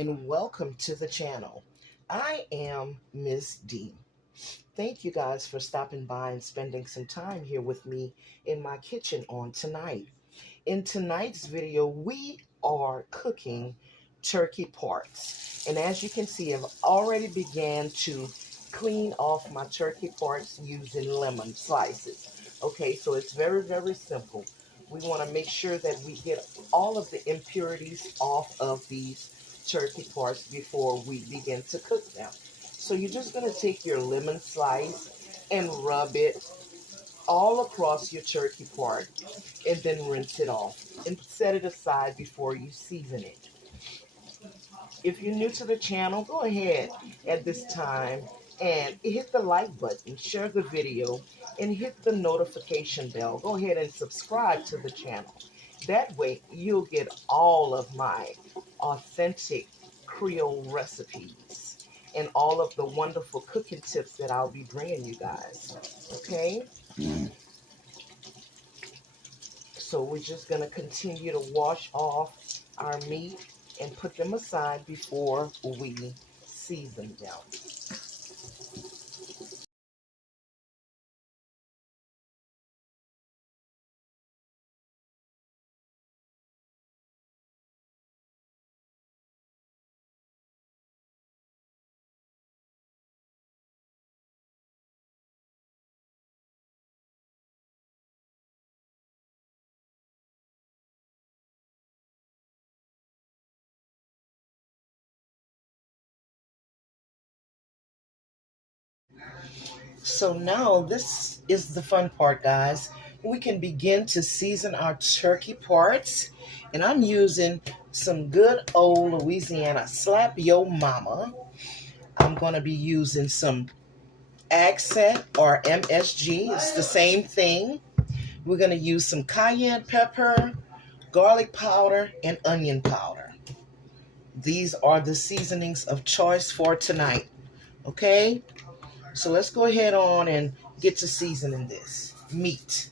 and welcome to the channel. I am Miss D. Thank you guys for stopping by and spending some time here with me in my kitchen on tonight. In tonight's video, we are cooking turkey parts. And as you can see, I've already began to clean off my turkey parts using lemon slices. Okay, so it's very, very simple. We want to make sure that we get all of the impurities off of these turkey parts before we begin to cook them. So you're just going to take your lemon slice and rub it all across your turkey part and then rinse it off and set it aside before you season it. If you're new to the channel, go ahead at this time and hit the like button, share the video, and hit the notification bell. Go ahead and subscribe to the channel. That way, you'll get all of my authentic Creole recipes and all of the wonderful cooking tips that I'll be bringing you guys. Okay? So we're just going to continue to wash off our meat and put them aside before we season them. So now this is the fun part, guys. We can begin to season our turkey parts. And I'm using some good old Louisiana Slap Yo Mama. I'm going to be using some Accent or MSG. It's the same thing. We're going to use some cayenne pepper, garlic powder, and onion powder. These are the seasonings of choice for tonight. Okay? So let's go ahead on and get to seasoning this meat.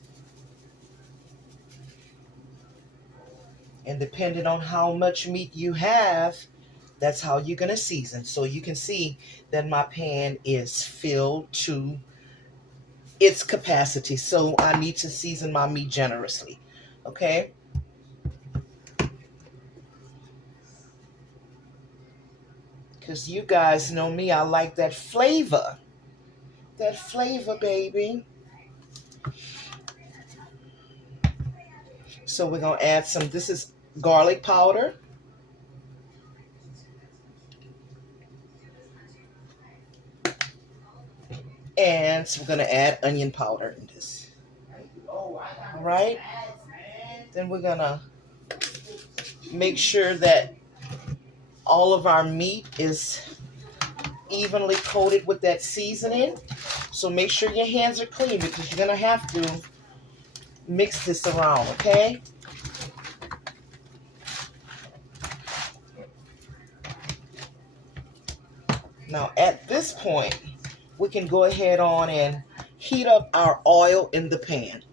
And depending on how much meat you have, that's how you're going to season. So you can see that my pan is filled to its capacity. So I need to season my meat generously. Okay? Because you guys know me, I like that flavor. That flavor, baby. So we're going to add some, this is garlic powder. And so we're going to add onion powder in this. All right. Then we're going to make sure that all of our meat is evenly coated with that seasoning. So make sure your hands are clean because you're going to have to mix this around, okay? Now at this point, we can go ahead on and heat up our oil in the pan.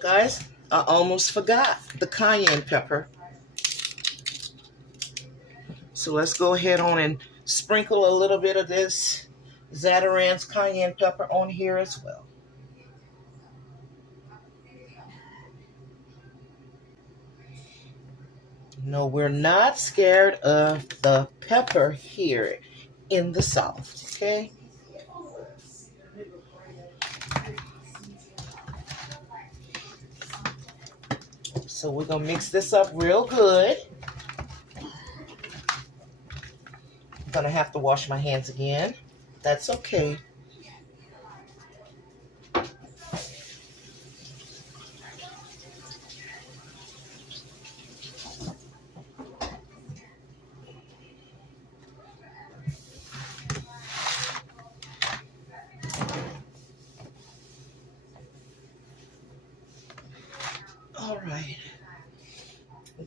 Guys, I almost forgot the cayenne pepper. So let's go ahead on and sprinkle a little bit of this Zatarain's cayenne pepper on here as well. No, we're not scared of the pepper here in the South, okay? So we're going to mix this up real good. I'm going to have to wash my hands again. That's okay.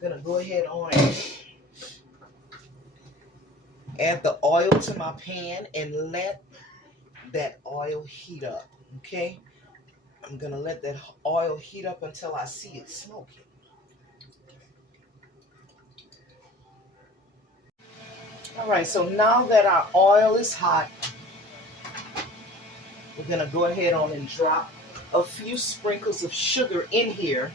going to go ahead on and add the oil to my pan and let that oil heat up, okay? I'm going to let that oil heat up until I see it smoking. All right, so now that our oil is hot, we're going to go ahead on and drop a few sprinkles of sugar in here.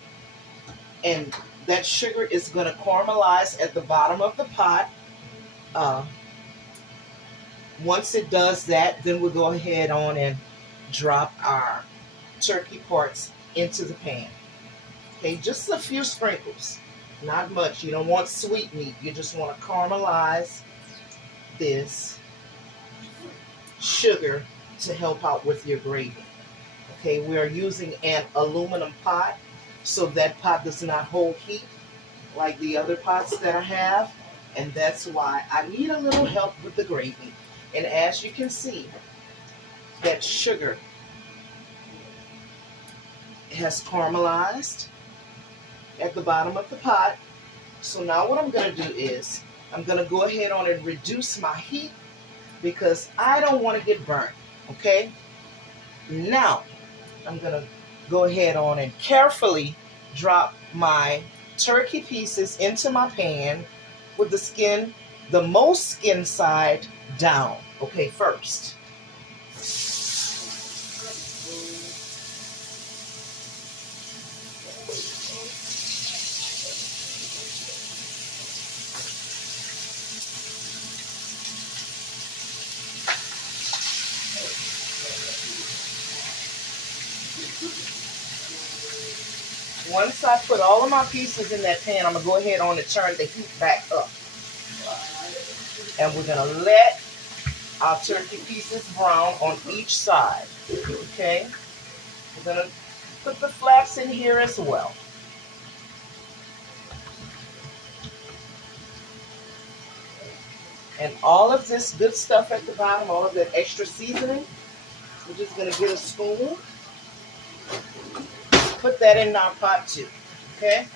And that sugar is going to caramelize at the bottom of the pot. Once it does that, then we'll go ahead on and drop our turkey parts into the pan. Okay, just a few sprinkles, not much. You don't want sweet meat. You just want to caramelize this sugar to help out with your gravy. Okay, we are using an aluminum pot, so that pot does not hold heat like the other pots that I have, and that's why I need a little help with the gravy. And as you can see, that sugar has caramelized at the bottom of the pot. So now what I'm going to do is I'm going to go ahead on and reduce my heat because I don't want to get burnt. Okay, now I'm going to go ahead on and carefully drop my turkey pieces into my pan with the skin, the most skin side down. Okay, first. Once I put all of my pieces in that pan, I'm going to go ahead on and turn the heat back up. And we're going to let our turkey pieces brown on each side. Okay? We're going to put the flaps in here as well. And all of this good stuff at the bottom, all of that extra seasoning, we're just going to get a spoon. Put that in our pot too. Okay?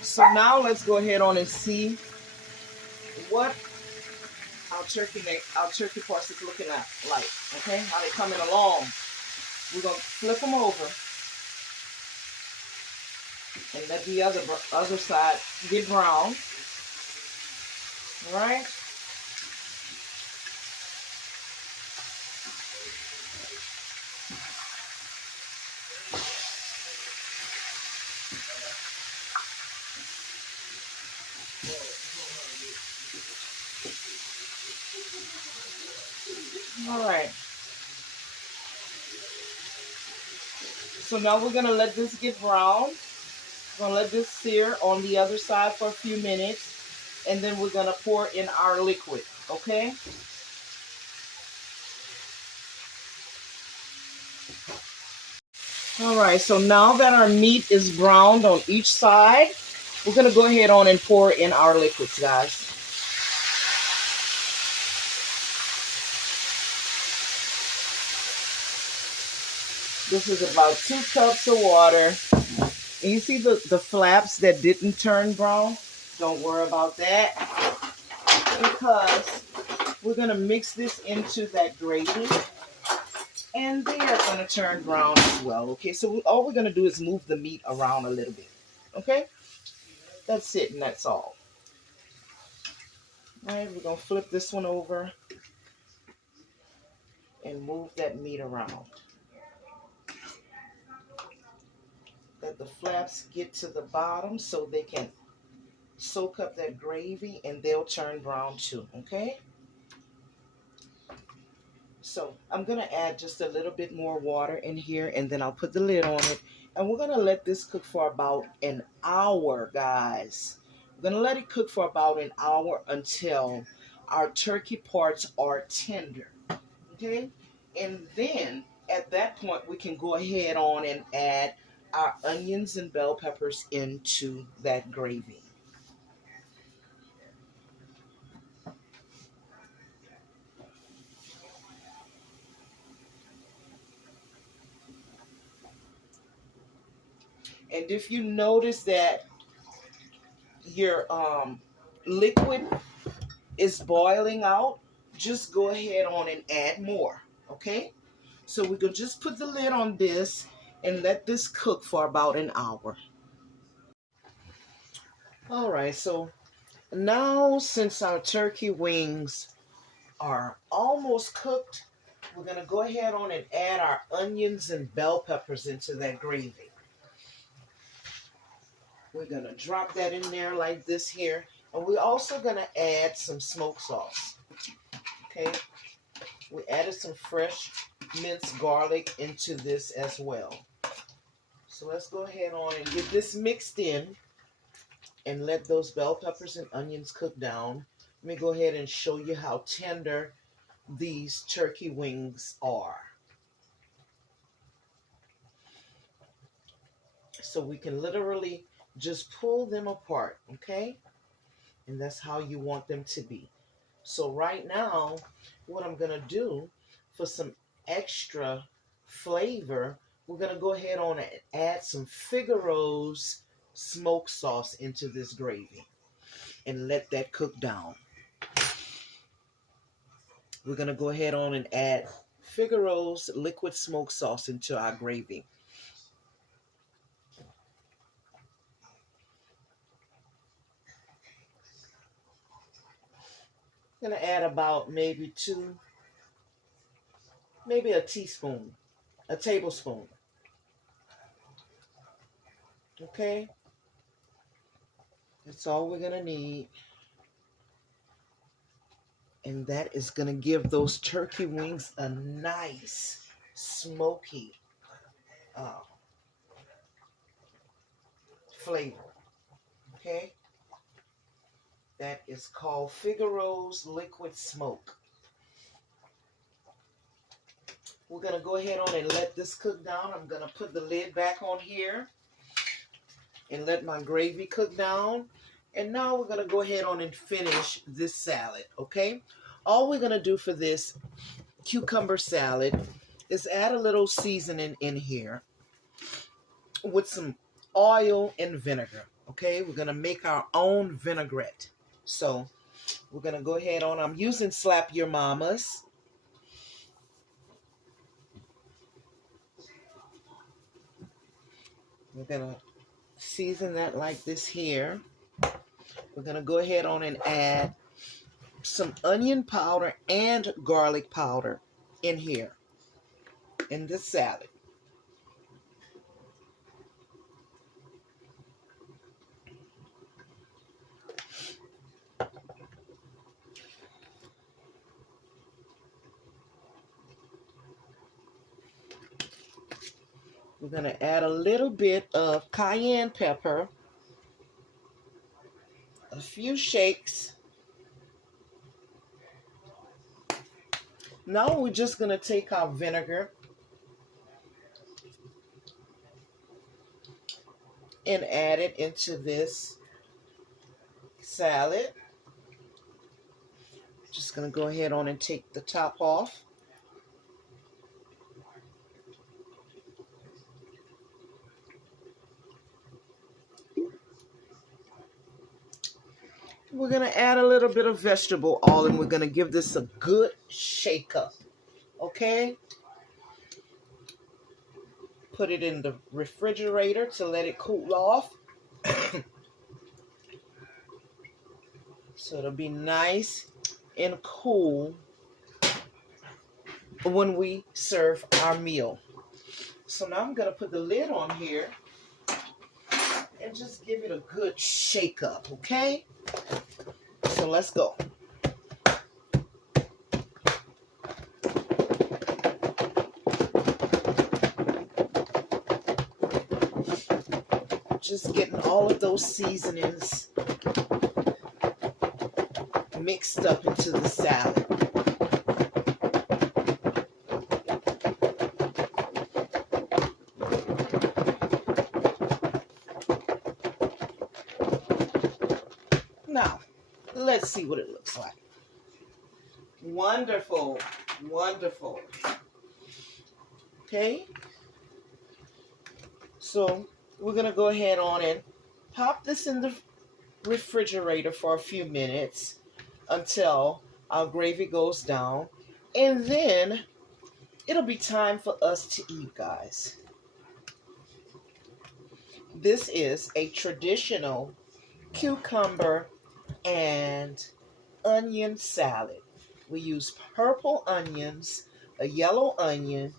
So now let's go ahead on and see what our turkey parts is looking at like. Okay, how they coming along. We're gonna flip them over and let the other side get brown. All right. All right. So now we're going to let this get brown. We're going to let this sear on the other side for a few minutes. And then we're going to pour in our liquid. Okay? All right. So now that our meat is browned on each side, we're going to go ahead on and pour in our liquids, guys. This is about 2 cups of water. And you see the flaps that didn't turn brown? Don't worry about that because we're going to mix this into that gravy and they are going to turn brown as well. Okay, so all we're going to do is move the meat around a little bit. Okay, that's it and that's all. All right, we're going to flip this one over and move that meat around. Let the flaps get to the bottom so they can soak up that gravy and they'll turn brown too, okay? So I'm going to add just a little bit more water in here and then I'll put the lid on it. And we're going to let this cook for about an hour, guys. We're going to let it cook for about an hour until our turkey parts are tender, okay? And then at that point, we can go ahead on and add our onions and bell peppers into that gravy. And if you notice that your liquid is boiling out, just go ahead on and add more, okay? So we could just put the lid on this and let this cook for about an hour. All right, so now since our turkey wings are almost cooked, we're gonna go ahead on and add our onions and bell peppers into that gravy. We're gonna drop that in there like this here. And we're also gonna add some smoked sauce, okay? We added some fresh minced garlic into this as well. So let's go ahead on and get this mixed in and let those bell peppers and onions cook down. Let me go ahead and show you how tender these turkey wings are. So we can literally just pull them apart, okay? And that's how you want them to be. So right now, what I'm gonna do for some extra flavor, we're gonna go ahead on and add some Figaro's smoked sauce into this gravy and let that cook down. We're gonna go ahead on and add Figaro's liquid smoked sauce into our gravy. I'm gonna add about maybe a teaspoon, a tablespoon. Okay? That's all we're gonna need. And that is gonna give those turkey wings a nice, smoky flavor. Okay? That is called Figaro's Liquid Smoke. We're gonna go ahead on and let this cook down. I'm gonna put the lid back on here and let my gravy cook down. And now we're gonna go ahead on and finish this salad, okay? All we're gonna do for this cucumber salad is add a little seasoning in here with some oil and vinegar, okay? We're gonna make our own vinaigrette. So we're gonna go ahead on, I'm using Slap Your Mama's. We're gonna season that like this here. We're gonna go ahead on and add some onion powder and garlic powder in here, in this salad. We're going to add a little bit of cayenne pepper, a few shakes. Now we're just going to take our vinegar and add it into this salad. Just going to go ahead on and take the top off. We're going to add a little bit of vegetable oil and we're going to give this a good shake up. Okay? Put it in the refrigerator to let it cool off. So it'll be nice and cool when we serve our meal. So now I'm going to put the lid on here and just give it a good shake up, okay? So let's go. Just getting all of those seasonings mixed up into the salad. Now, let's see what it looks like. Wonderful, wonderful. Okay, so we're going to go ahead on and pop this in the refrigerator for a few minutes until our gravy goes down. And then it'll be time for us to eat, guys. This is a traditional cucumber and onion salad. We use purple onions, a yellow onion.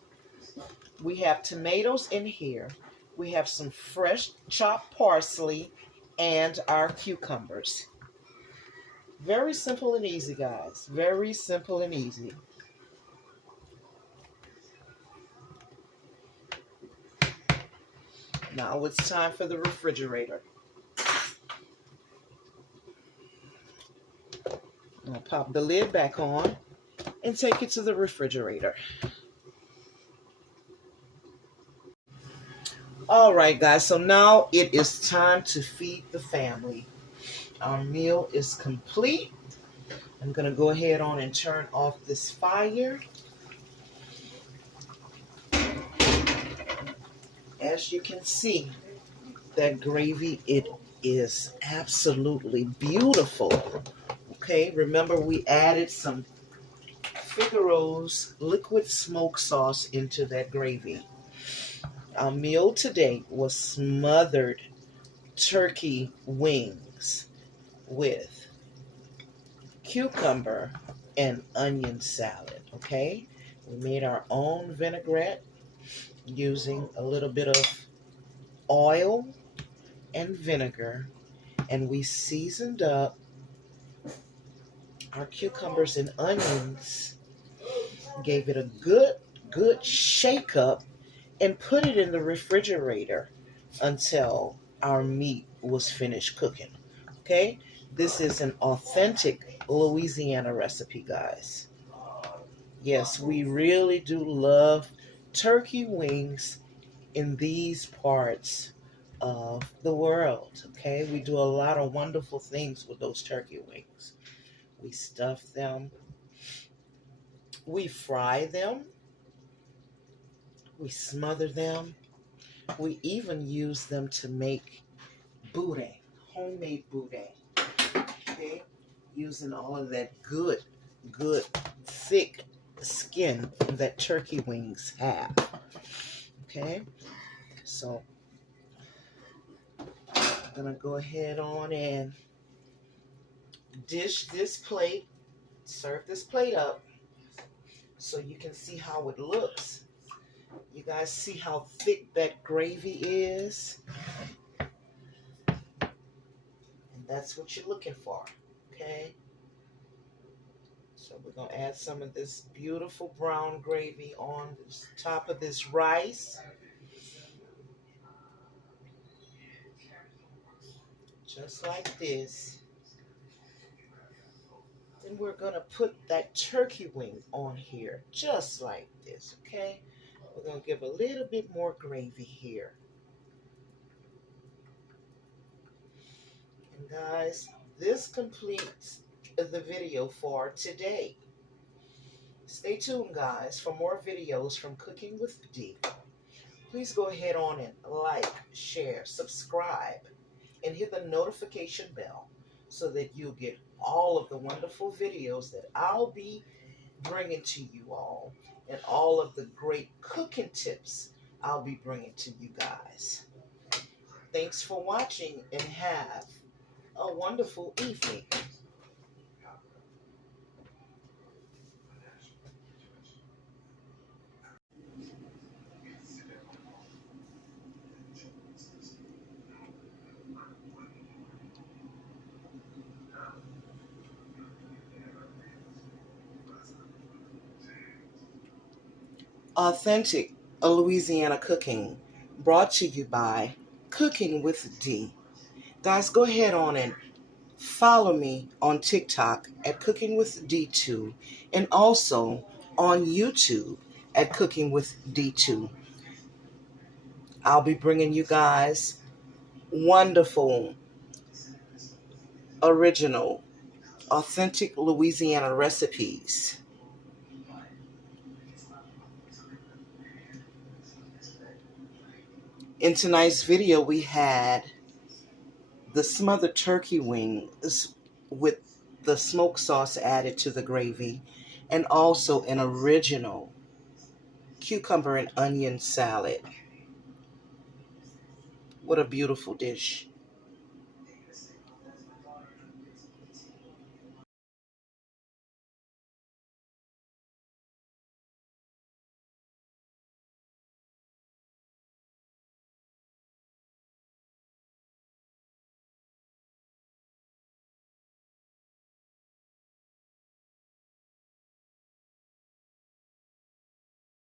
We have tomatoes in here. We have some fresh chopped parsley and our cucumbers. Very simple and easy, guys. Very simple and easy. Now it's time for the refrigerator. I'll pop the lid back on and take it to the refrigerator. All right, guys, so now it is time to feed the family. Our meal is complete. I'm going to go ahead on and turn off this fire. As you can see, that gravy, it is absolutely beautiful. Okay, remember we added some Figaro's liquid smoke sauce into that gravy. Our meal today was smothered turkey wings with cucumber and onion salad, okay? We made our own vinaigrette using a little bit of oil and vinegar, and we seasoned up our cucumbers and onions, gave it a good shake up, and put it in the refrigerator until our meat was finished cooking. Okay? This is an authentic Louisiana recipe, guys. Yes, we really do love turkey wings in these parts of the world. Okay? We do a lot of wonderful things with those turkey wings. We stuff them. We fry them. We smother them. We even use them to make boudin, homemade boudin. Okay? Using all of that good, thick skin that turkey wings have. Okay? So, I'm going to go ahead on and dish this plate, serve this plate up so you can see how it looks. You guys see how thick that gravy is? And that's what you're looking for, okay? So we're going to add some of this beautiful brown gravy on the top of this rice. Just like this. Then we're going to put that turkey wing on here, just like this, okay? We're going to give a little bit more gravy here. And guys, this completes the video for today. Stay tuned, guys, for more videos from Cooking with Dee. Please go ahead on and like, share, subscribe, and hit the notification bell so that you'll get all of the wonderful videos that I'll be bringing to you all, and all of the great cooking tips I'll be bringing to you guys. Thanks for watching and have a wonderful evening. Authentic Louisiana cooking, brought to you by Cooking with Dee. Guys, go ahead on and follow me on TikTok at Cooking with D2, and also on YouTube at Cooking with D2. I'll be bringing you guys wonderful, original, authentic Louisiana recipes. In tonight's video, we had the smothered turkey wings with the smoked sauce added to the gravy, and also an original cucumber and onion salad. What a beautiful dish.